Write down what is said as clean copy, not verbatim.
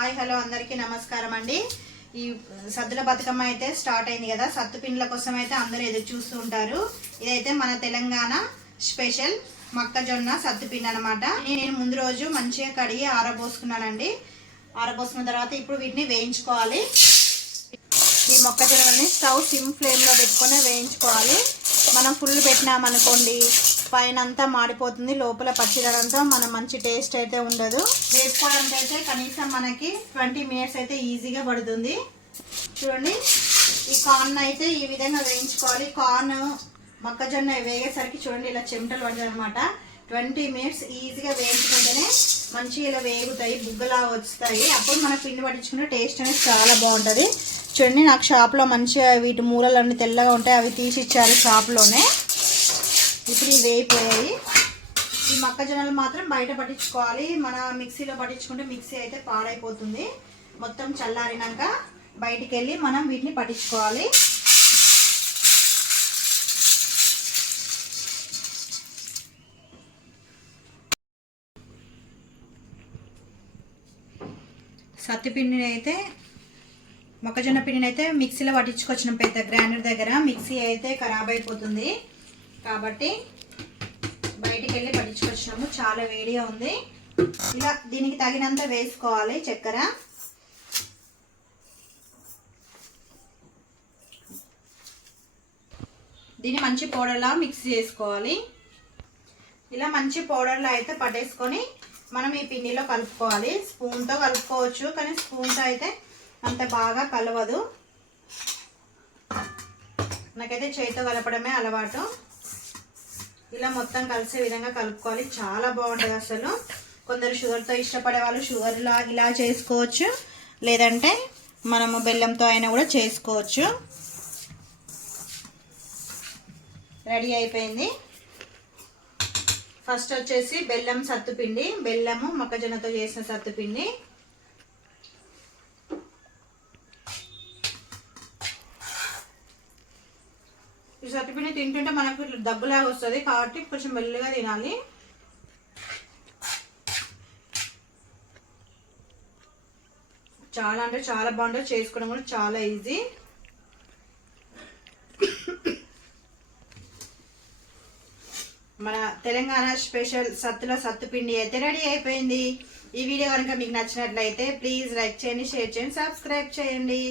Hi hello అందరికీ నమస్కారం అండి. ఈ సద్దుల బతుకమ్మ అయితే స్టార్ట్ అయింది కదా. సత్తు పిండ్ల కోసం అయితే అందరూ ఎదురు చూస్తూ ఉంటారు. ఇదైతే మన తెలంగాణ స్పెషల్ మొక్కజొన్న సత్తు పిండి అనమాట. నేను ముందు రోజు మంచిగా కడిగి ఆరబోసుకున్నానండి. ఆరబోసుకున్న తర్వాత ఇప్పుడు వీటిని వేయించుకోవాలి. ఈ మొక్కజొన్నని స్టవ్ సిమ్ ఫ్లేమ్లో పెట్టుకొని వేయించుకోవాలి. మనం ఫుల్ పెట్టినామనుకోండి పైన అంతా మాడిపోతుంది, లోపల పచ్చిదనంతా మన మంచి టేస్ట్ అయితే ఉండదు. వేసుకోవడానికి అయితే కనీసం మనకి 20 మినిట్స్ అయితే ఈజీగా పడుతుంది. చూడండి, ఈ కార్న్ అయితే ఈ విధంగా వేయించుకోవాలి. కార్న్ మొక్కజొన్న వేగేసరికి చూడండి ఇలా చెమటలు పడతాయి అనమాట. 20 మినిట్స్ ఈజీగా వేయించుకుంటేనే మంచిగా ఇలా వేగుతాయి, బుగ్గలా వస్తాయి. అప్పుడు మన పిండి పట్టించుకుంటే టేస్ట్ అనేది చాలా బాగుంటుంది. చూడండి, నాకు షాప్లో మంచిగా వీటి మూలలన్నీ తెల్లగా ఉంటాయి, అవి తీసి ఇచ్చారు షాప్లోనే. ఇప్పుడు ఇవి వేయిపోయాయి. ఈ మొక్కజొన్నలు మాత్రం బయట పట్టించుకోవాలి. మన మిక్సీలో పట్టించుకుంటే మిక్సీ అయితే పాడైపోతుంది. మొత్తం చల్లారినాక బయటికి వెళ్ళి మనం వీటిని పట్టించుకోవాలి. సత్తి పిండిని అయితే మొక్కజొన్న పిండిని అయితే మిక్సీలో పట్టించుకొచ్చినాం పెద్ద గ్రైండర్ దగ్గర. మిక్సీ అయితే ఖరాబ్ అయిపోతుంది కాబట్టి బయటికి వెళ్ళి పట్టించుకొచ్చినాము. చాలా వేడిగా ఉంది. ఇలా దీనికి తగినంత వేసుకోవాలి చక్కెర. దీన్ని మంచి పౌడర్లా మిక్స్ చేసుకోవాలి. ఇలా మంచి పౌడర్లా అయితే పట్టేసుకొని మనం ఈ పిండిలో కలుపుకోవాలి. స్పూన్తో కలుపుకోవచ్చు, కానీ స్పూన్తో అయితే అంత బాగా కలవదు. నాకైతే చేతితో కలపడమే అలవాటు. ఇలా మొత్తం కలిసే విధంగా కలుపుకోవాలి. చాలా బాగుంటుంది అసలు. కొందరు షుగర్తో ఇష్టపడే వాళ్ళు షుగర్లా ఇలా చేసుకోవచ్చు, లేదంటే మనము బెల్లంతో అయినా కూడా చేసుకోవచ్చు. రెడీ అయిపోయింది. ఫస్ట్ వచ్చేసి బెల్లం సత్తుపిండి, బెల్లము మొక్కజొన్నతో చేసిన సత్తుపిండి. ఈ సత్తుపిండి తింటుంటే మనకు దగ్గులాగా వస్తుంది కాబట్టి కొంచెం మెల్లిగా తినాలి. చాలా అంటే చాలా బాగుంటుంది. చేసుకోవడం కూడా చాలా ఈజీ. మన తెలంగాణ స్పెషల్ సత్తుపిండి అయితే రెడీ అయిపోయింది. ఈ వీడియో కనుక మీకు నచ్చినట్లయితే ప్లీజ్ లైక్ చేయండి, షేర్ చేయండి, సబ్స్క్రైబ్ చేయండి.